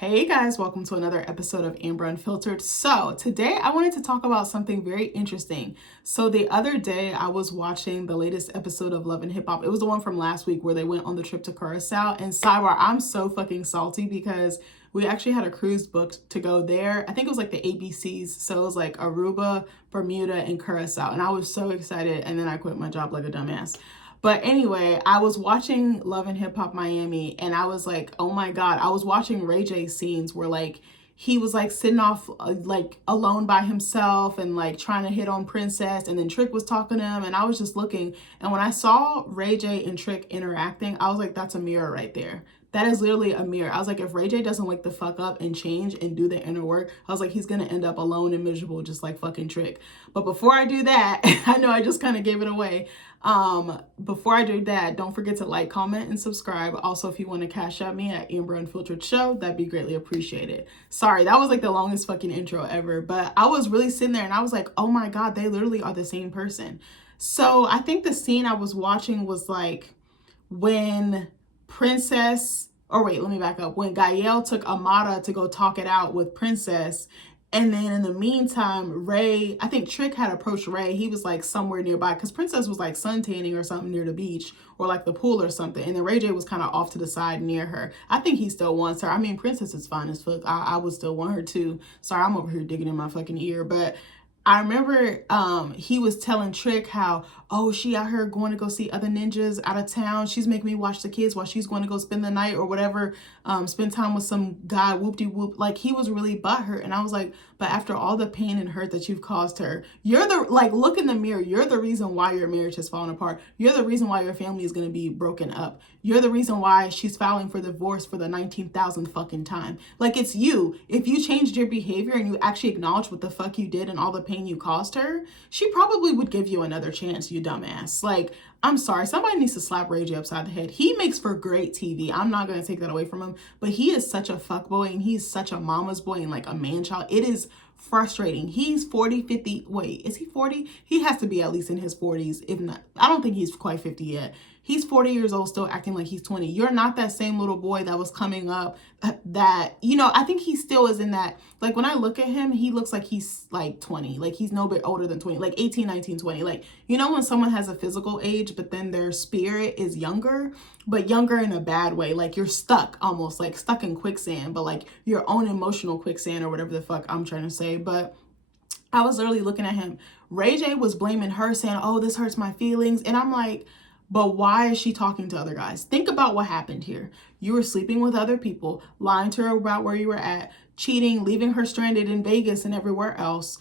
Hey guys, welcome to another episode of Amber Unfiltered. So today I wanted to talk about something very interesting. So the other day I was watching the latest episode of Love and Hip Hop. It was the one from last week where they went on the trip to Curacao. And sidebar, I'm so fucking salty because we actually had a cruise booked to go there. I think it was like the ABCs. So it was like Aruba, Bermuda, and Curacao. And I was so excited. And then I quit my job like a dumbass. But anyway, I was watching Love and Hip Hop Miami and I was like, oh my God, I was watching Ray J scenes where like he was like sitting off like alone by himself and like trying to hit on Princess, and then Trick was talking to him, and I was just looking, and when I saw Ray J and Trick interacting, I was like, that's a mirror right there. That is literally a mirror. I was like, if Ray J doesn't wake the fuck up and change and do the inner work, I was like, he's gonna end up alone and miserable just like fucking Trick. But before I do that, I know I just kind of gave it away. Before I do that, don't forget to like, comment, and subscribe. Also, if you want to cash out me at AmberUnfilteredShow, that'd be greatly appreciated. Sorry, that was like the longest fucking intro ever, but I was really sitting there and I was like, oh my God, they literally are the same person. So I think the scene I was watching was like when let me back up. When Gael took Amada to go talk it out with Princess, and then in the meantime, Ray, I think Trick had approached Ray. He was like somewhere nearby because Princess was like suntanning or something near the beach or like the pool or something. And then Ray J was kind of off to the side near her. I think he still wants her. I mean, Princess is fine as fuck. I would still want her too. Sorry, I'm over here digging in my fucking ear. But I remember he was telling Trick how, oh, she out here going to go see other ninjas out of town. She's making me watch the kids while she's going to go spend the night or whatever, spend time with some guy, whoop-de-whoop. Like, he was really butthurt. And I was like, but after all the pain and hurt that you've caused her, you're the, like, look in the mirror. You're the reason why your marriage has fallen apart. You're the reason why your family is going to be broken up. You're the reason why she's filing for divorce for the 19,000th fucking time. Like, it's you. If you changed your behavior and you actually acknowledged what the fuck you did and all the pain you caused her, she probably would give you another chance, you dumbass. Like, I'm sorry, somebody needs to slap Ray J upside the head. He makes for great TV. I'm not going to take that away from him, but he is such a fuckboy and he's such a mama's boy and like a man child. It is frustrating. He's 40, 50. Wait, is he 40? He has to be at least in his 40s. If not, I don't think he's quite 50 yet. He's 40 years old, still acting like he's 20. You're not that same little boy that was coming up that, you know, I think he still is in that. Like, when I look at him, he looks like he's like 20. Like, he's no bit older than 20, like 18, 19, 20. Like, you know, when someone has a physical age, but then their spirit is younger, but younger in a bad way. Like, you're stuck, almost like stuck in quicksand, but like your own emotional quicksand or whatever the fuck I'm trying to say. But I was literally looking at him. Ray J was blaming her, saying, oh, this hurts my feelings. And I'm like, but why is she talking to other guys? Think about what happened here. You were sleeping with other people, lying to her about where you were at, cheating, leaving her stranded in Vegas and everywhere else.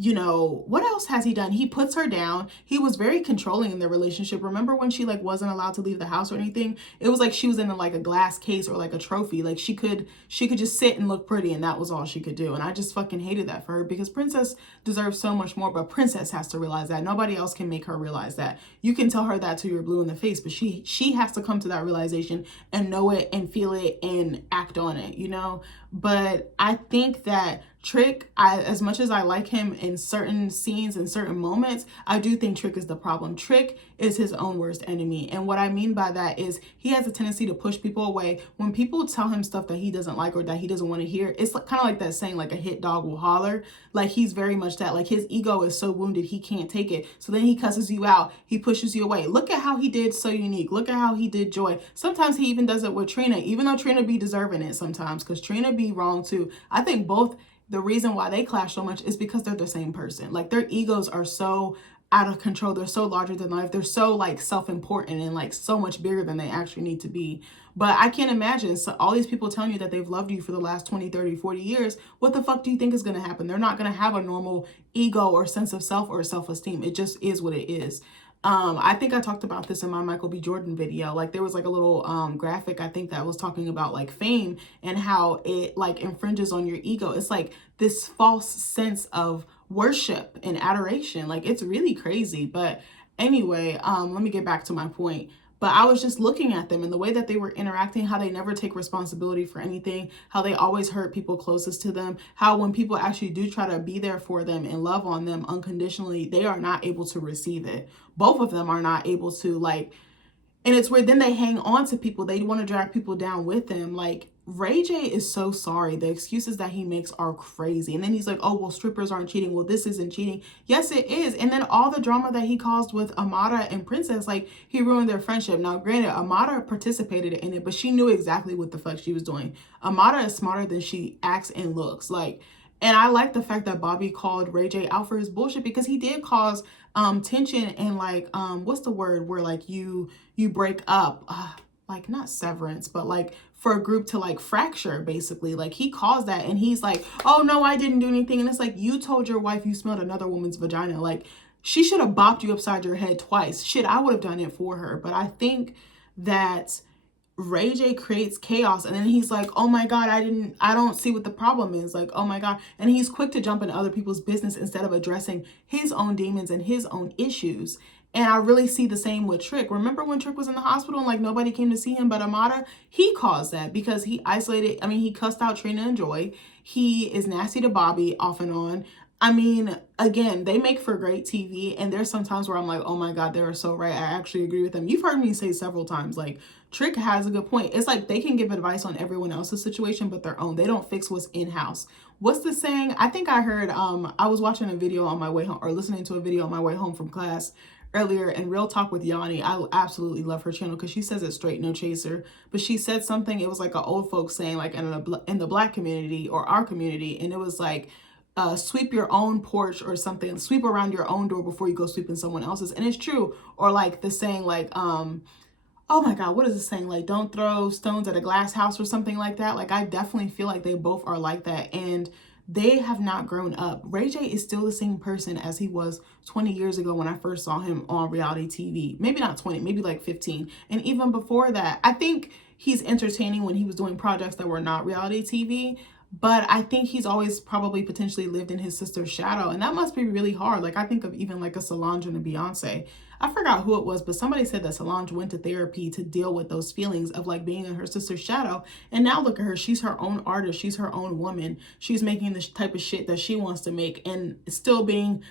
You know, what else has he done? He puts her down. He was very controlling in their relationship. Remember when she like wasn't allowed to leave the house or anything? It was like she was in like a glass case or like a trophy. Like she could just sit and look pretty, and that was all she could do. And I just fucking hated that for her because Princess deserves so much more, but Princess has to realize that. Nobody else can make her realize that. You can tell her that till you're blue in the face, but she has to come to that realization and know it and feel it and act on it, you know? But I think that Trick, as much as I like him in certain scenes and certain moments, I do think Trick is the problem. Trick is his own worst enemy. And what I mean by that is he has a tendency to push people away. When people tell him stuff that he doesn't like or that he doesn't want to hear, it's kind of like that saying, like a hit dog will holler. Like, he's very much that. Like, his ego is so wounded, he can't take it. So then he cusses you out. He pushes you away. Look at how he did So Unique. Look at how he did Joy. Sometimes he even does it with Trina, even though Trina be deserving it sometimes, because Trina be wrong too. I think both, the reason why they clash so much is because they're the same person. Like, their egos are so out of control. They're so larger than life. They're so like self-important and like so much bigger than they actually need to be. But I can't imagine all these people telling you that they've loved you for the last 20, 30, 40 years. What the fuck do you think is going to happen? They're not going to have a normal ego or sense of self or self-esteem. It just is what it is. I think I talked about this in my Michael B. Jordan video. Like, there was like a little graphic, I think, that was talking about like fame and how it like infringes on your ego. It's like this false sense of worship and adoration. Like, it's really crazy. But anyway, let me get back to my point. But I was just looking at them and the way that they were interacting, how they never take responsibility for anything, how they always hurt people closest to them, how when people actually do try to be there for them and love on them unconditionally, they are not able to receive it. Both of them are not able to, like, And it's where then they hang on to people. They want to drag people down with them. Like, Ray J is so sorry. The excuses that he makes are crazy. And then he's like, oh, well, strippers aren't cheating. Well, this isn't cheating. Yes, it is. And then all the drama that he caused with Amada and Princess, like, he ruined their friendship. Now, granted, Amada participated in it, but she knew exactly what the fuck she was doing. Amada is smarter than she acts and looks. Like, and I like the fact that Bobby called Ray J out for his bullshit, because he did cause tension and like what's the word where like you break up, like not severance, but like for a group to like fracture, basically. Like, he caused that, and he's like, oh no, I didn't do anything. And it's like, you told your wife you smelled another woman's vagina. Like, she should have bopped you upside your head twice. Shit, I would have done it for her. But I think that Ray J creates chaos, and then he's like, oh my God, I don't see what the problem is. Like, oh my God. And he's quick to jump into other people's business instead of addressing his own demons and his own issues. And I really see the same with Trick. Remember when Trick was in the hospital and like nobody came to see him but Amada? He caused that because he isolated, he cussed out Trina and Joy. He is nasty to Bobby off and on. I mean, again, they make for great TV, and there's some times where I'm like, oh my God, they are so right. I actually agree with them. You've heard me say several times, like, Trick has a good point. It's like they can give advice on everyone else's situation, but their own. They don't fix what's in-house. What's the saying? I think I heard, I was watching a video on my way home, or listening to a video on my way home from class earlier, and Real Talk with Yanni. I absolutely love her channel because she says it straight, no chaser. But she said something, it was like an old folks saying, like in the Black community or our community, and it was like, sweep your own porch or something, sweep around your own door before you go sweeping someone else's. And it's true. Or like the saying, like, oh my God, what is it saying? Like, don't throw stones at a glass house or something like that. Like, I definitely feel like they both are like that. And they have not grown up. Ray J is still the same person as he was 20 years ago when I first saw him on reality TV. Maybe not 20, maybe like 15. And even before that, I think he's entertaining when he was doing projects that were not reality TV. But I think he's always probably potentially lived in his sister's shadow. And that must be really hard. Like, I think of even like a Solange and a Beyonce. I forgot who it was, but somebody said that Solange went to therapy to deal with those feelings of like being in her sister's shadow. And now look at her. She's her own artist. She's her own woman. She's making the type of shit that she wants to make and still being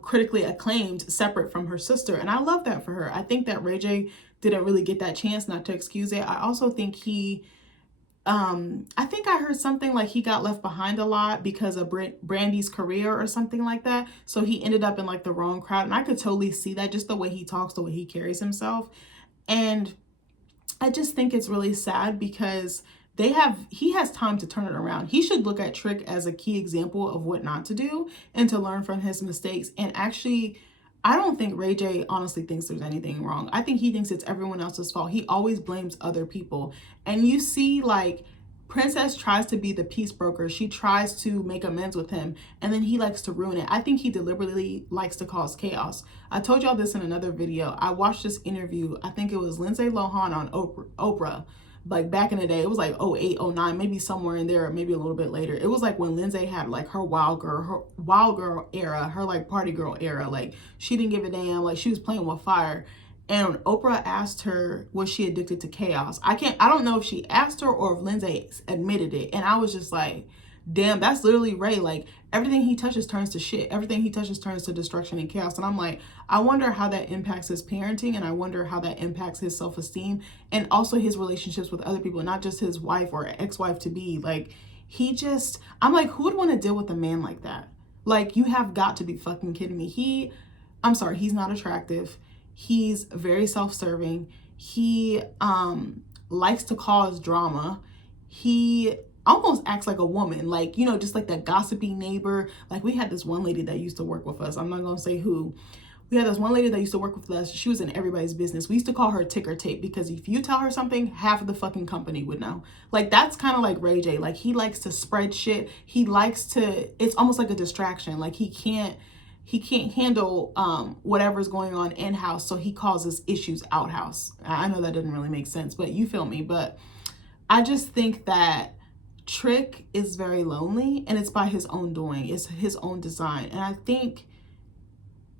critically acclaimed, separate from her sister. And I love that for her. I think that Ray J didn't really get that chance, not to excuse it. I also think I think I heard something like he got left behind a lot because of Brandy's career or something like that. So he ended up in like the wrong crowd. And I could totally see that, just the way he talks, the way he carries himself. And I just think it's really sad because he has time to turn it around. He should look at Trick as a key example of what not to do and to learn from his mistakes. And actually, I don't think Ray J honestly thinks there's anything wrong. I think he thinks it's everyone else's fault. He always blames other people. And you see, like, Princess tries to be the peace broker. She tries to make amends with him, and then he likes to ruin it. I think he deliberately likes to cause chaos. I told y'all this in another video. I watched this interview. I think it was Lindsay Lohan on Oprah. Like back in the day, it was like 08, 09, maybe somewhere in there, maybe a little bit later. It was like when Lindsay had like her wild girl era, her like party girl era. Like, she didn't give a damn. Like, she was playing with fire. And Oprah asked her, was she addicted to chaos? I don't know if she asked her or if Lindsay admitted it. And I was just like, damn, that's literally Ray. Like, everything he touches turns to shit. Everything he touches turns to destruction and chaos. And I'm like, I wonder how that impacts his parenting, and I wonder how that impacts his self-esteem and also his relationships with other people, not just his wife or ex-wife to be. Like, I'm like, who would want to deal with a man like that? Like, you have got to be fucking kidding me. I'm sorry, he's not attractive. He's very self-serving. He likes to cause drama. He almost acts like a woman, like, you know, just like that gossipy neighbor. Like, we had this one lady that used to work with us. I'm not gonna say who. We had this one lady that used to work with us. She was in everybody's business. We used to call her ticker tape, because if you tell her something, half of the fucking company would know. Like, that's kind of like Ray J. Like, he likes to spread shit. He likes to, it's almost like a distraction. Like, he can't handle whatever's going on in-house, so he causes issues out-house. I know that didn't really make sense, but you feel me. But I just think that Trick is very lonely, and it's by his own doing. It's his own design. And I think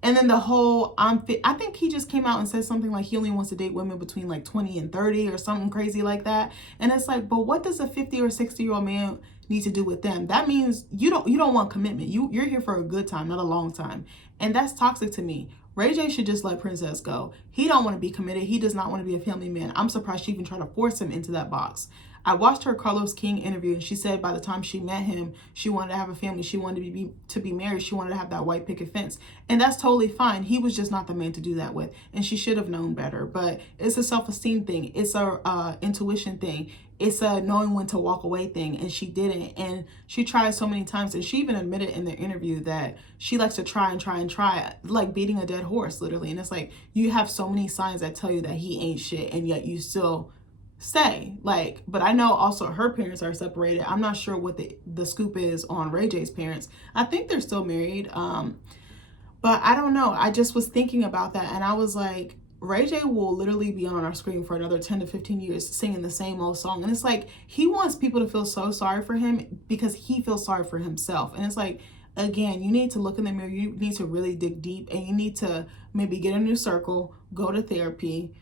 And then the whole I think he just came out and said something like he only wants to date women between like 20 and 30 or something crazy like that. And it's like, but what does a 50 or 60-year-old man need to do with them? That means you don't want commitment. You're here for a good time, not a long time. And that's toxic to me. Ray J should just let Princess go. He don't want to be committed. He does not want to be a family man. I'm surprised she even tried to force him into that box. I watched her Carlos King interview, and she said by the time she met him, she wanted to have a family. She wanted to be married. She wanted to have that white picket fence. And that's totally fine. He was just not the man to do that with. And she should have known better. But it's a self-esteem thing. It's a intuition thing. It's a knowing when to walk away thing. And she didn't. And she tried so many times. And she even admitted in the interview that she likes to try and try and try, like beating a dead horse, literally. And it's like, you have so many signs that tell you that he ain't shit, and yet you still stay. Like, but I know also her parents are separated. I'm not sure what the scoop is on Ray J's parents. I think they're still married. But I don't know. I just was thinking about that, and I was like, Ray J will literally be on our screen for another 10 to 15 years singing the same old song. And it's like, he wants people to feel so sorry for him because he feels sorry for himself. And it's like, again, you need to look in the mirror. You need to really dig deep, and you need to maybe get a new circle, go to therapy,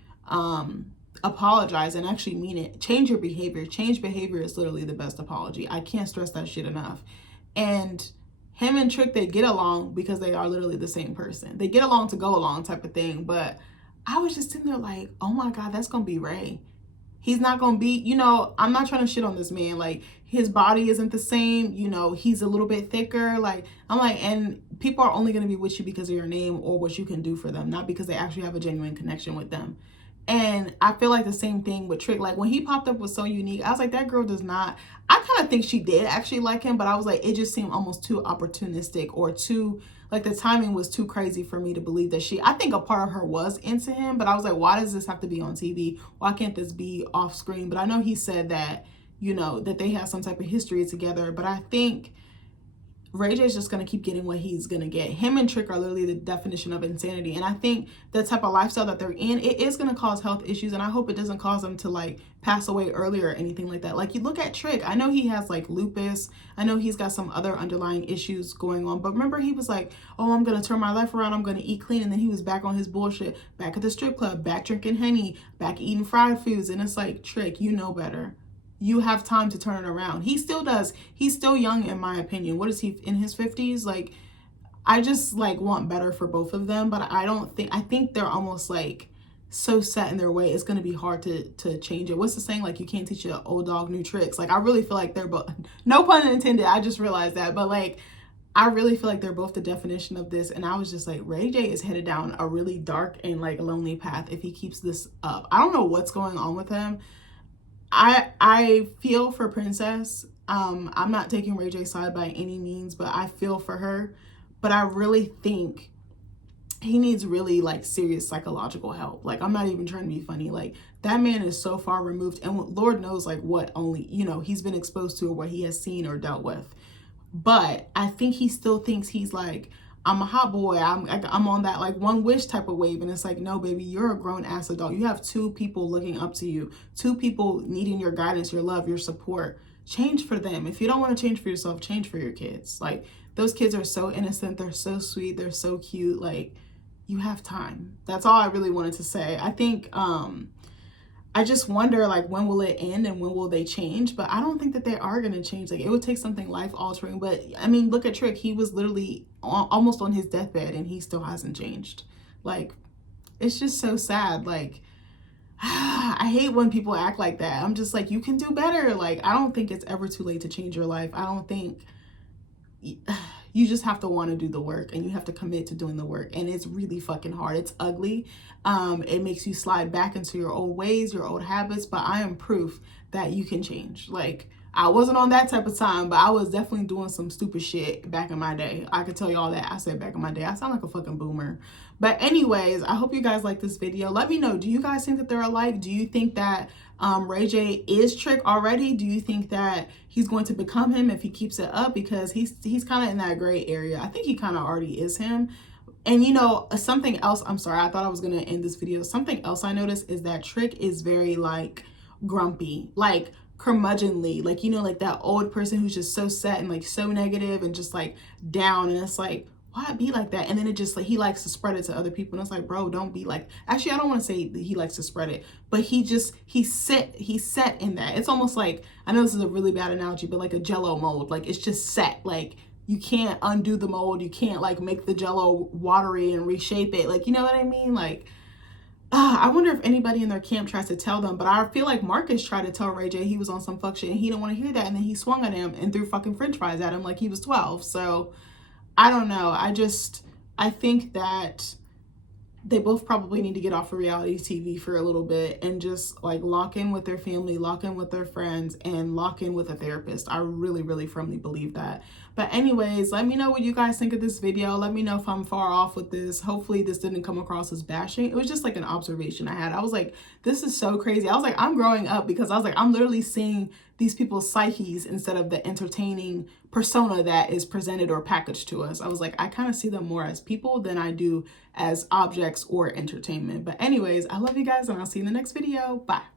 apologize and actually mean it. Change your behavior. Change behavior is literally the best apology. I can't stress that shit enough. And him and Trick, they get along because they are literally the same person. They get along to go along type of thing. But I was just sitting there like, oh my God, that's going to be Ray. He's not going to be, you know, I'm not trying to shit on this man. Like, his body isn't the same. You know, he's a little bit thicker. Like, I'm like, and people are only going to be with you because of your name or what you can do for them, not because they actually have a genuine connection with them. And I feel like the same thing with Trick. Like, when he popped up was so unique. I was like, that girl does not, I kind of think she did actually like him, but I was like, it just seemed almost too opportunistic, or too, like, the timing was too crazy for me to believe that I think a part of her was into him, but I was like, why does this have to be on TV? Why can't this be off screen? But I know he said that, you know, that they have some type of history together, but I think Ray J is just going to keep getting what he's going to get. Him and Trick are literally the definition of insanity. And I think the type of lifestyle that they're in, it is going to cause health issues. And I hope it doesn't cause them to like pass away earlier or anything like that. Like, you look at Trick, I know he has like lupus. I know he's got some other underlying issues going on. But remember, he was like, oh, I'm going to turn my life around. I'm going to eat clean. And then he was back on his bullshit, back at the strip club, back drinking Henny, back eating fried foods. And it's like, Trick, you know better. You have time to turn it around. He still does. He's still young, in my opinion. What is he, in his 50s? Like, I just like want better for both of them, but I think they're almost like so set in their way. It's going to be hard to change it. What's the saying? Like, you can't teach an old dog new tricks. Like, I really feel like they're both, no pun intended, I just realized that, but like, I really feel like they're both the definition of this. And I was just like, Ray J is headed down a really dark and like lonely path if he keeps this up. I don't know what's going on with him. I feel for Princess. I'm not taking Ray J's side by any means, but I feel for her. But I really think he needs really like serious psychological help. Like, I'm not even trying to be funny. Like, that man is so far removed, and Lord knows like what only, you know, he's been exposed to or what he has seen or dealt with. But I think he still thinks he's like, I'm a hot boy. I'm on that like One Wish type of wave. And it's like, no, baby, you're a grown ass adult. You have two people looking up to you, two people needing your guidance, your love, your support. Change for them. If you don't want to change for yourself, change for your kids. Like, those kids are so innocent. They're so sweet. They're so cute. Like, you have time. That's all I really wanted to say. I think, I just wonder, like, when will it end and when will they change? But I don't think that they are going to change. Like, it would take something life-altering. But, I mean, look at Trick. He was literally almost on his deathbed, and he still hasn't changed. Like, it's just so sad. Like, I hate when people act like that. I'm just like, you can do better. Like, I don't think it's ever too late to change your life. I don't think... You just have to want to do the work, and you have to commit to doing the work. And it's really fucking hard. It's ugly. It makes you slide back into your old ways, your old habits. But I am proof that you can change. Like, I wasn't on that type of time, but I was definitely doing some stupid shit back in my day. I could tell you all that. I said back in my day. I sound like a fucking boomer. But anyways, I hope you guys like this video. Let me know. Do you guys think that they're alike? Do you think that Ray J is Trick already? Do you think that he's going to become him if he keeps it up? Because he's kind of in that gray area. I think he kind of already is him. And, you know, something else, I'm sorry, I thought I was going to end this video. Something else I noticed is that Trick is very, like, grumpy, like, curmudgeonly, like, you know, like that old person who's just so set and, like, so negative and just, like, down. And it's like, why be like that? And then it just like, he likes to spread it to other people. And it's like, bro, don't be like, actually, I don't want to say that he likes to spread it, but he's set in that. It's almost like, I know this is a really bad analogy, but like a Jello mold, like it's just set. Like you can't undo the mold. You can't like make the Jello watery and reshape it. Like, you know what I mean? Like, I wonder if anybody in their camp tries to tell them, but I feel like Marcus tried to tell Ray J he was on some fuck shit and he didn't want to hear that. And then he swung at him and threw fucking french fries at him like he was 12. So I don't know. I think that they both probably need to get off of reality TV for a little bit and just like lock in with their family, lock in with their friends, and lock in with a therapist. I really, really firmly believe that. But anyways, let me know what you guys think of this video. Let me know if I'm far off with this. Hopefully this didn't come across as bashing. It was just like an observation I had. I was like, this is so crazy. I was like, I'm growing up because I was like, I'm literally seeing these people's psyches instead of the entertaining persona that is presented or packaged to us. I was like, I kind of see them more as people than I do as objects or entertainment. But anyways, I love you guys and I'll see you in the next video. Bye.